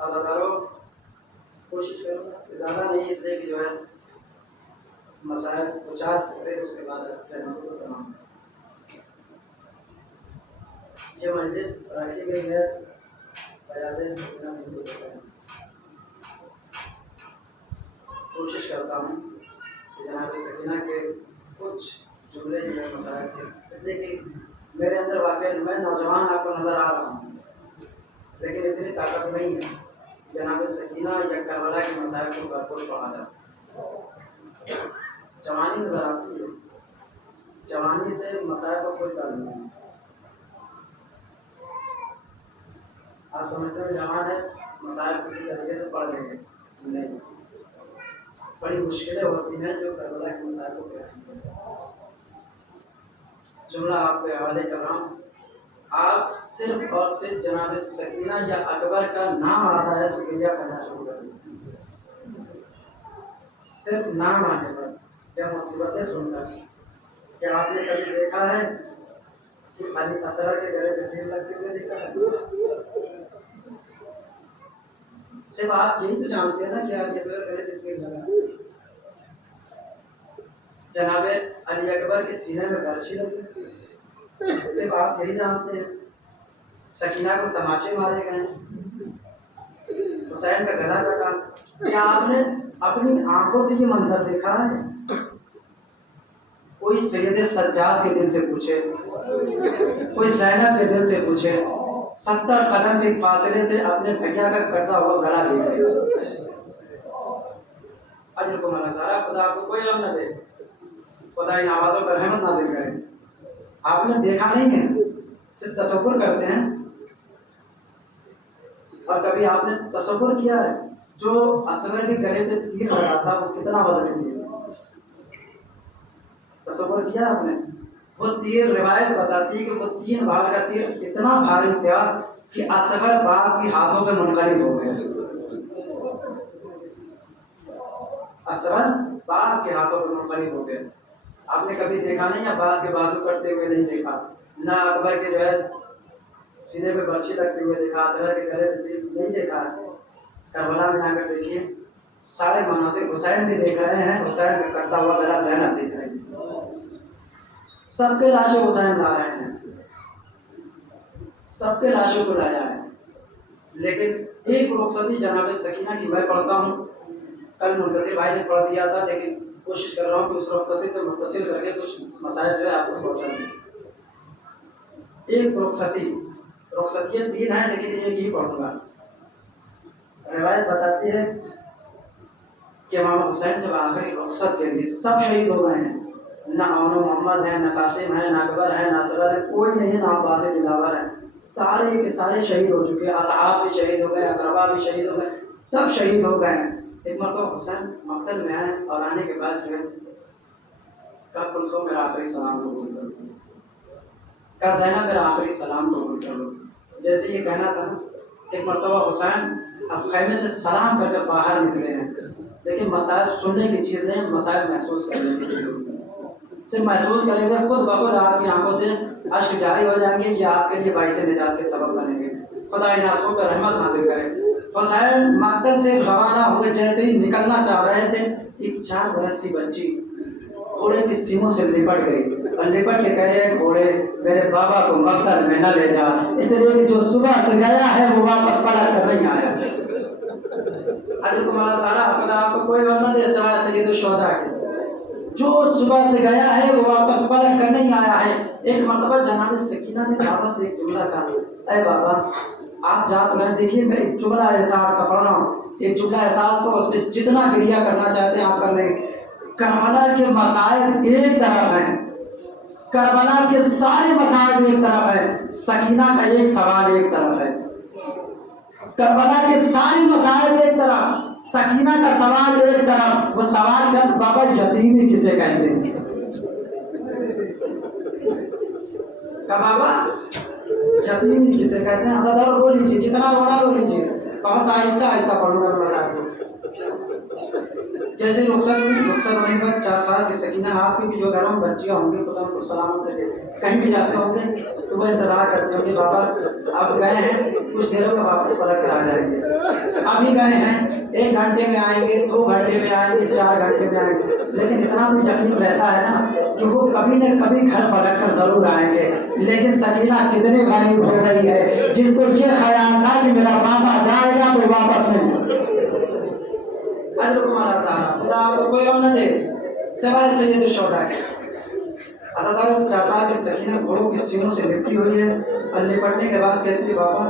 اداروں کوشش کروں گا زیادہ نہیں اس لیے کہ جو ہے مسائل پچاس کرے اس کے بعد کو تمام. یہ مجلس رکھی گئی ہے کوشش کرتا ہوں کہ جناب سکینہ کے کچھ جملے جو ہے مسائل کے اس لیے کہ میرے اندر واقع میں نوجوان آپ کو نظر آ رہا ہوں لیکن اتنی طاقت نہیں ہے جناب سکینہ یا کربلا کے مسائل کو بھرپور پڑھا جائے. جوانی نظر آتی ہے، جوانی سے مسائل کو کوئی تعلق نہیں. آپ سمجھتے ہیں جوان ہے مسائل کسی طریقے سے پڑھ لیں گے نہیں، بڑی مشکلیں ہوتی ہیں جو کربلا کے مسائل کو کہتے ہیں. جملہ آپ کے حوالے کر رہا ہوں. آپ صرف اور صرف جناب سکینہ یا اکبر کا نام آتا ہے تو گریہ کرنا شروع کر دیں. صرف نام آنے پر کیا مصیبتیں سن کر کیا آپ نے کبھی دیکھا ہے کہ علی اصغر کے گلے پہ تیر لگتے ہوئے دیکھا ہے؟ صرف آپ یہی تو جانتے ہیں نا کہ علی اصغر گلے پہ تیر لگا. جناب علی اکبر کے سینے میں برچھی لگی صرف آپ یہی جانتے ہیں. سکینہ کو تماچے مارے گئے، حسین کا گلا کٹا. کیا آپ نے اپنی آنکھوں سے یہ منظر دیکھا ہے؟ کوئی سید سجاد کے دل سے پوچھے، کوئی زینب کے دل سے پوچھے، 70 قدم کے فاصلے سے اپنے بھیا کا کٹا ہوا گلا دیکھے. اجر کو منا سارا خدا آپ کو کوئی غم نہ دے، خدا ان آوازوں پر رحمت نازل کرے. آپ نے دیکھا نہیں ہے، صرف تصور کرتے ہیں. اور کبھی آپ نے تصور کیا ہے جو اصغر کے گلے پہ تیر لگا تھا وہ کتنا وزن تیر؟ تصور کیا آپ نے؟ وہ تیر روایت بتاتی ہے کہ وہ 3 بھاگ کا تیر اتنا بھاری تھا کہ اصغر باپ کے ہاتھوں پہ منقلب ہو گیا. اصغر باپ کے ہاتھوں پہ منقلب ہو گیا. آپ نے کبھی دیکھا نہیں، عباس کے بازو کٹتے ہوئے نہیں دیکھا، نہ اکبر کے جو ہے سینے پہ برچھی لگتے ہوئے دیکھا، اصغر کے گلے پہ نہیں دیکھا. کربلا میں آ کر دیکھیے سارے مناظر. حسین بھی دیکھ رہے ہیں، حسین کا کرتا ہوا گلا زینب دیکھ رہے ہیں. سب کے لاشوں حسین لا رہے ہیں، سب کے لاشوں کو لایا ہے. لیکن ایک رخصتی جناب سکینہ کی میں پڑھتا ہوں، کل منتصر بھائی نے پڑھ دیا تھا لیکن کوشش کر رہا ہوں کہ اس رخصتی سے متصل کر کے کچھ مسائل جو ہے آپ کو پہنچا دیں. ایک رخصتیت 3 ہے لیکن ایک ہی پڑھوں گا. روایت بتاتی ہے کہ امام حسین جب آخری رخصت کے لیے سب شہید ہو گئے ہیں، نہ اون محمد ہے، نہ قاسم ہے، نہ اکبر ہے، نہ اصغر ہے، کوئی نہیں، نہ عباس دلاور ہے، سارے کے سارے شہید ہو چکے. اصحاب بھی شہید ہو گئے، اقربا بھی شہید ہو گئے، سب شہید ہو گئے. ایک مرتبہ حسین مقتل میں آئے اور آنے کے بعد جو ہے کب کلثوم میرا آخری سلام قبول کر لو، کا زینب میرا آخری سلام قبول کر لو. جیسے یہ کہنا تھا ایک مرتبہ حسین اب خیمے سے سلام کر کر باہر نکلے ہیں، لیکن مسائل سننے کی چیز نہیں، مسائل محسوس کرنے کی چیز صرف محسوس کریں گے، خود بخود آپ کی آنکھوں سے اشک جاری ہو جائیں گے، یہ آپ کے لیے باعث نجات کے سبب بنیں گے۔ خدا ان آنسوؤں پر رحمت نازل کرے۔ حسین مقتل سے روانہ ہوئے، جیسے ہی نکلنا چاہ رہے تھے، ایک 4 برس کی بچی گھوڑے کی سیموں سے لپٹ گئی اور لپٹ کے کہے گھوڑے میرے بابا کو مقتل میں نہ لے جا، اس لیے کہ جو صبح سے گیا ہے وہ واپس پلٹ کر نہیں آیا۔ حضرت مولانا سارا خدا آپ کو کوئی ورنہ دے سوائے سید الشہداء کے، جو صبح سے گیا ہے وہ واپس پلٹ کر نہیں آیا ہے۔ ایک مرتبہ جناب سکینہ نے بابا سے ایک جملہ کہا، اے بابا آپ جا تو رہے، دیکھیے میں ایک جملہ احساس کا پڑھ رہا ہوں، ایک جملہ احساس کو اس میں جتنا گریا کرنا چاہتے ہیں آپ کر لیں گے۔ کربلا کے مسائل ایک طرف ہیں، کربلا کے سارے مسائل ایک طرف ہے، سکینہ کا ایک سوال ایک طرف ہے۔ کربلا کے سارے مسائل ایک طرف، سکینہ کا سوال ایک طرف۔ وہ سوال کیا، بابا یتیمی کسے کہتے ہیں؟ کہ بابا یتیمی کسے کہتے ہیں؟ حضرت رو لیجیے، جتنا رونا رو لیجیے، بہت آہستہ آہستہ پڑھوں گا مسائل کو۔ جیسے رخصت ہونے پر 4 سال کی سکینہ، آپ کی بھی جو گھروں میں بچیاں ہوں گی خدا ان کو سلامت رکھے، کہیں بھی جاتے ہوں گے تو وہ انتظار کرتے ہوں گے، بابا آپ گئے ہیں کچھ دیر میں واپس پلٹ کر آ جائیں گے، ابھی گئے ہیں 1 گھنٹے میں آئیں گے، 2 گھنٹے میں آئیں گے، 4 گھنٹے میں آئیں گے، لیکن اتنا بھی یقین رہتا ہے نا کہ وہ کبھی نہ کبھی گھر پلٹ کر ضرور آئیں گے۔ لیکن سکینہ کتنی غریب ہو رہی ہے جس کو یہ خیال تھا کہ میرا بابا جائے گا تو واپس نہیں۔ حضرت مولانا صاحب خدا آپ کو کوئی غم نہ دے سوائے سید الشہداء کے۔ حضرت 4 سال کی سکینہ گھوڑوں کی سینوں سے لپٹی ہوئی ہے اور لپٹنے کے بعد کہتی ہے، بابا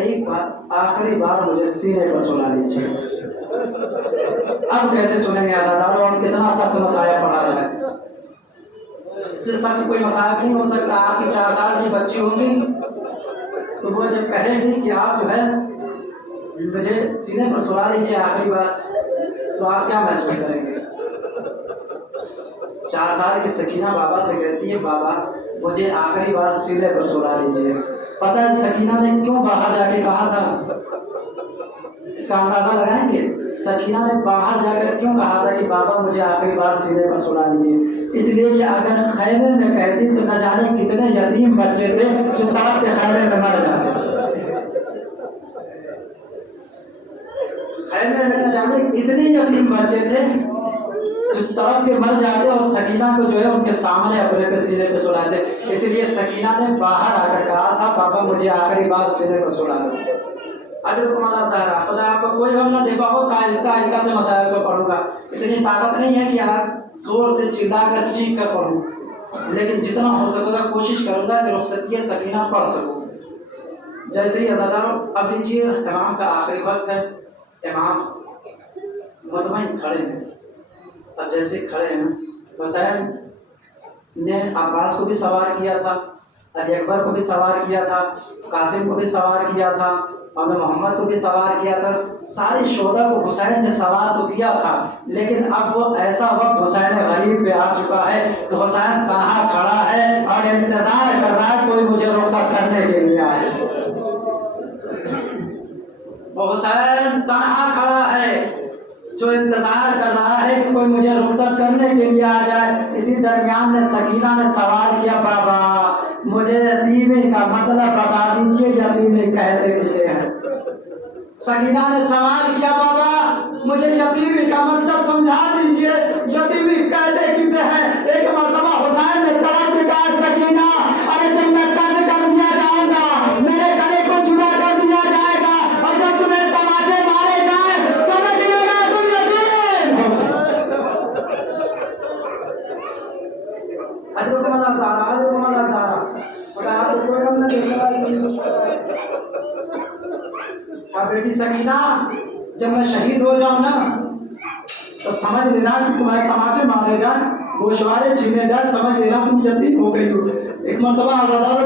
ایک بار آخری بار مجھے سینے پر سلا لیجیے۔ اب کیسے سنیں گے آزادار، اور کتنا سخت مسائل پڑھا جائے، اس سے سخت کوئی مسائل نہیں ہو سکتا۔ آپ کی 4 سال کی بچی ہوگی تو وہ جب کہے گی کہ آپ جو ہے مجھے سینے پر سلا لیجیے آخری بار، تو آپ کیا محسوس کریں گے؟ 4 سال کی سکینہ بابا سے کہتی ہے، بابا مجھے آخری بار سینے پر سلا لیجیے۔ پتہ ہے سکینہ نے کیوں باہر جا کے کہا تھا؟ اس کا اندازہ لگائیں گے سکینہ نے باہر جا کر کیوں کہا تھا کہ بابا مجھے آخری بار سینے پر سلا لیجیے؟ اس لیے کہ اگر خیمے میں کہتی تو نہ جانے کتنے یتیم بچے تھے جو تڑپ کے خیمے میں مر جاتے، خیمے میں نہ جانے کتنے یتیم بچے تھے جو تڑپ کے مر جاتے اور سکینہ کو جو ہے ان کے سامنے اپنے پہ سینے پہ سلاتے۔ اس لیے سکینہ نے باہر آ کر کہا تھا، بابا مجھے آخری بار سینے پر سلا دو۔ حضرت مولانا صاحب خدا آپ کو کوئی غم نہ دے، بہت آہستہ آہستہ سے مسائل کو پڑھوں گا، اتنی طاقت نہیں ہے کہ آپ زور سے چلا کر چیخ کر پڑھوں، لیکن جتنا ہو سکے گا کوشش کروں گا کہ رخصتی سکینہ پڑھ سکوں۔ جیسے ہی ازاداروں اب لیجیے، امام کا آخری وقت ہے، امام مطمئن کھڑے ہیں، اب جیسے کھڑے ہیں حسین نے عباس کو بھی سوار کیا تھا، علی اکبر کو بھی سوار کیا تھا، قاسم کو بھی سوار کیا تھا، اور محمد کو بھی سوار کیا تھا، سارے شہداء کو حسین نے سوار تو کیا تھا، لیکن اب وہ ایسا وقت حسین غریب پہ آ چکا ہے کہ حسین تنہا کھڑا ہے اور انتظار کر رہا ہے کوئی مجھے رخصت کرنے کے لیے آئے۔ وہ حسین تنہا کھڑا ہے جو انتظار کر رہا ہے کہ کوئی مجھے رخصت کرنے کے لیے آ جائے۔ اسی درمیان میں سکینہ نے سوال کیا، بابا مجھے یتیمی کا مطلب بتا دیجیے، یتیمی کہتے کسے ہیں؟ سکینہ نے سوال کیا، بابا مجھے یتیمی کا مطلب سمجھا دیجیے، یتیمی کہتے کسے ہیں؟ ایک مرتبہ حسین نے تڑپ کے کہا، سکینہ ارے جب میں قتل کر دیا جاؤں گا میرے گلے کو جدا کر دیا جائے گا اور جب تمہیں تماچے مارے جائیں سمجھ لینا تم یتیم ہو۔ حضرت مولانا صاحب خدا آپ کو کوئی غم نہ دے۔ اب بیٹی سکینہ جب میں شہید ہو جاؤں نا تو سمجھ لینا کہ تمہارے تماچے مارے جائیں، گوشوارے چھینے جائیں، سمجھ لینا تم یتیم ہو گئی ہو۔ ایک مرتبہ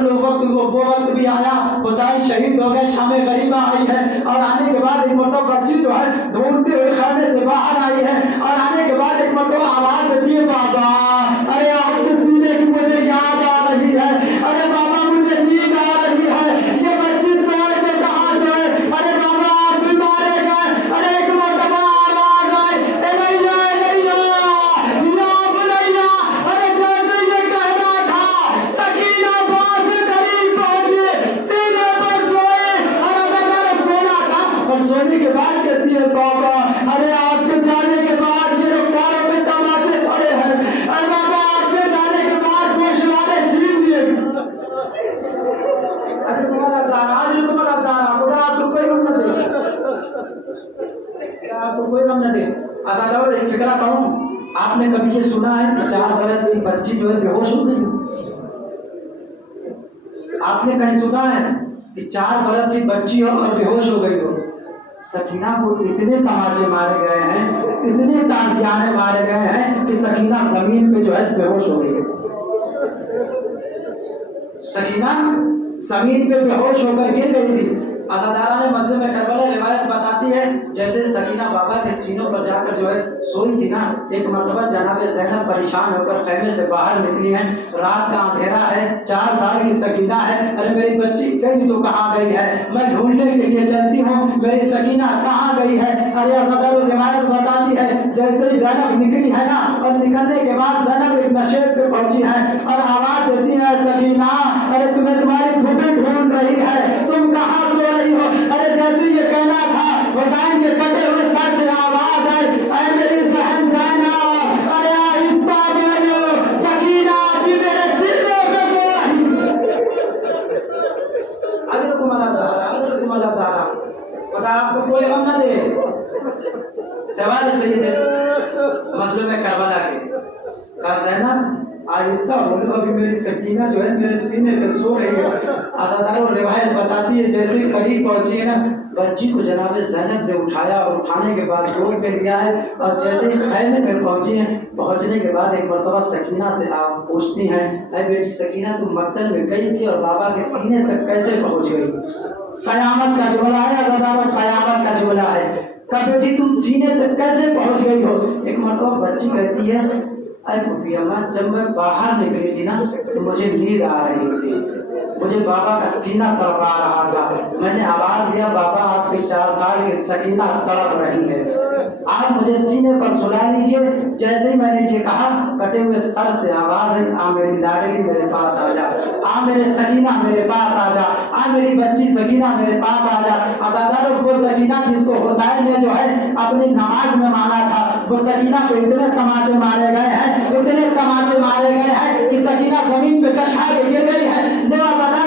وہ وقت بھی آیا، حسین شہید ہو گئے، شام غریبہ آئی ہے، اور آنے کے بعد ایک مرتبہ بچی جو ہے ڈھونڈتے ہوئے خانے سے باہر آئی ہے، اور آنے کے بعد ایک مرتبہ آواز دیتی ہے، بابا ارے آپ کے سینے کی مجھے یاد آ رہی ہے، ارے بابا مجھے نیند آ رہی ہے، یہ بچی سوائے सोने के बाद कहती है बाबा अरे आपके जाने के बाद ये लोग सारों में तमाचे पड़े हैं, अरे बाबा आपके जाने के बाद कुछ वाले छीन दिए। अरे तुम्हारा सारा आज तुम्हारा सारा खुदा आपको कोई गम न दे, आपको कोई गम न दे। अदालत एक फिक्रा कहूँ, आपने कभी ये सुना है कि 4 बरस की बच्ची जो है बेहोश हो गई? आपने कहीं सुना है कि 4 बरस की बच्ची हो और बेहोश हो गई हो? सकीना को इतने तमाचे मारे गए हैं, इतने ताजियाने मारे गए हैं कि सकीना जमीन पे जो है बेहोश हो गई। सकीना जमीन पे बेहोश होकर गिर गई थी। अज़ादारा ने मजलूम करबला रिवायत बताती है जैसे सकीना बाबा के सीनों पर जाकर जो है सोई थी ना, एक मरतबा जनाब ज़ैनब परेशान होकर खैमे से बाहर निकली हैं। रात का अंधेरा है, 4 साल की सकीना है, अरे मेरी बच्ची गई तो कहाँ गई है, मैं ढूंढने के लिए चलती हूँ, मेरी सकीना कहाँ गई है। अरे अज़ादारा रिवायत बताती है जैसे ही ज़ैनब निकली है ना, और निकलने के बाद ज़ैनब एक नशेब पे पहुंची है और आवाज देती है सकीना अरे तुम्हें तुम्हारी फूफी ढूंढ रही है, तुम कहाँ सो रही हो। अरे जैसे ये कहना था हुसैन के कटे हुए सर से आवाज आई अरे मेरी बहन ज़ैनब अरे आहिस्ता बोलो सकीना की मेरे सिर में सो रही। अगर तुम्हारा सारा पता आपको कोई गम न दे। सवाल सही है मसले में करबला के कहा ज़ैनब आहिस्ता बोलो, अभी मेरी सकीना जो है मेरे सीने पे सो रही है। अज़ादारा रिवायत बताती है जैसे करीब पहुंची है ना, बच्ची को जनाब ज़ैनब ने उठाया और उठाने के बाद गोद में लिया है और जैसे ही खैमे में पहुंची है, पहुंचने के बाद एक मरतबा सकीना से आप पूछती हैं अरे बेटी सकीना तुम मक्तल में गई थी और बाबा के सीने तक कैसे पहुंच गई? कयामत का जुमला है अज़ादारा, कयामत का जुमला है। कहा बेटी तुम सीने तक कैसे पहुंच गई हो? एक मरतबा बच्ची कहती है अरे फूफी अम्मा जब मैं बाहर निकली थी ना तो मुझे नींद आ रही थी, मुझे बाबा का सीना तड़पा रहा था, मैंने आवाज दिया बाबा आपकी 4 साल की सकीना तड़प रही है, आप मुझे सीने पर सुला लीजिए। जैसे ही मैंने ये कहा कटे हुए सर से आवाज आई आ मेरी लाडली मेरे पास आ जा, आ मेरे सकीना मेरे पास आ जा, आ मेरी बच्ची सकीना मेरे पास आ जा। अज़ादारों वो सकीना जिसको हुसैन ने जो है अपनी नमाज में माना था, वो सकीना को इतने तमाचे मारे गए हैं, इतने तमाचे मारे गए हैं कि सकीना जमीन पे कशा के गिर गई है।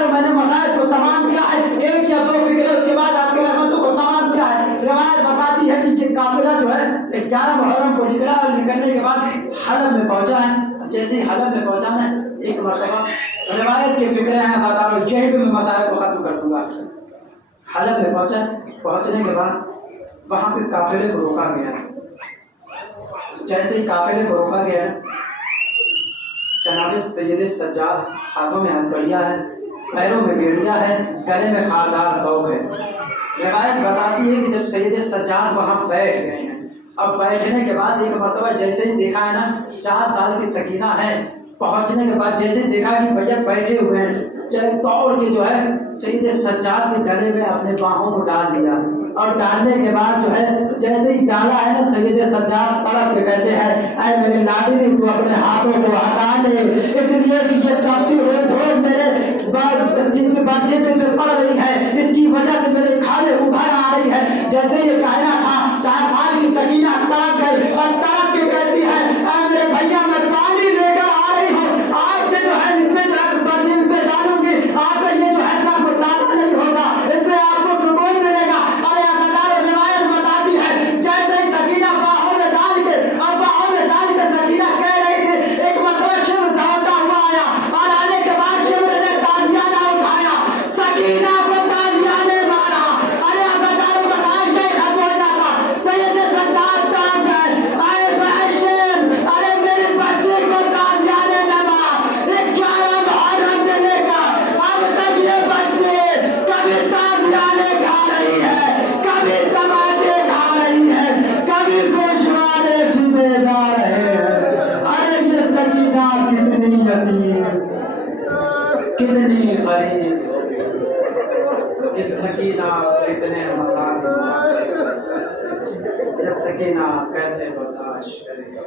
मैंने मसाइल को तमाम किया है, 1 या 2 फिक्रे उसके बाद आपके रहमतों को तमाम किया है। रिवायत बताती है कि ये काफिला जो है 11 मुहर्रम को निकला और निकलने के बाद हलब में पहुंचा है। जैसे ही हलब में पहुंचा है एक मरतबा रिवायत के फिक्रे हैं ज़्यादा, यही पे मैं मसाइल को खत्म कर दूंगा। हलब में पहुंचा, पहुंचने के बाद वहां पे काफिले को रोका गया। जैसे ही काफिले को रोका गया, जनाब सैयद सज्जाद हाथों में हथकड़ियाँ है, पैरों में गेड़ियाँ है, गले में खारदार तोप है। रिवायत बताती है कि जब सैयद सज्जाद वहाँ बैठ गए हैं, अब बैठने के बाद एक मरतबा जैसे ही देखा है ना 4 साल की सकीना है, पहुँचने के बाद जैसे ही देखा कि भैया बैठे हुए हैं, चाहे दौड़ के जो है सैयद सज्जाद के गले में अपने बाहों को डाल दिया और डालने के बाद जो है जैसे ही डाला है ना सैयद सज्जाद तड़प के कहते हैं ऐ मेरे लाडली तू अपने हाथों को हटा ले, इसलिए कि ये तपती हुए धूप मेरे बच्चे पे जो पड़ रही है इसकी वजह से मेरे खाले उभर आ रही है। जैसे ये कहना था 4 साल की सकीना तड़प गई और तड़प के कहती है ऐ मेरे भैया मैं पानी लेकर आ रही हूँ, आज से जो है इसमें जो है बच्चे पे डालूंगी, आज से ये जो है सब ताजा नहीं होगा, इसमें आपको सुकून मिलेगा। अरे अज़ादारों रिवायत बताती है जैसे ही सकीना बाहों में डाल के और बाहों में डाल के सकीना कह रही थी, एक मतलब शिव दौड़ता हुआ आया और आने के बाद शिव ने ताजियाना उठाया, सकीना को ताजियाने मारा। अरे अज़ादारों बताया क्या खत्म हो जाता, सैयद सज्जाद तड़प गए, अरे बहन अरे मेरी बच्ची को ताजियाने लगा, 11 मुहर्रम से लेकर अब तक ये बच्चे कभी ताजियाने खा रही है, कभी तमाचे खा रही है, कभी गोशवारे छिपे जा रहे हैं। अरे ये सकीना कितनी यतीम, कितनी गरीब, कि सकीना इतने ये सकीना कैसे बर्दाश्त करेगा।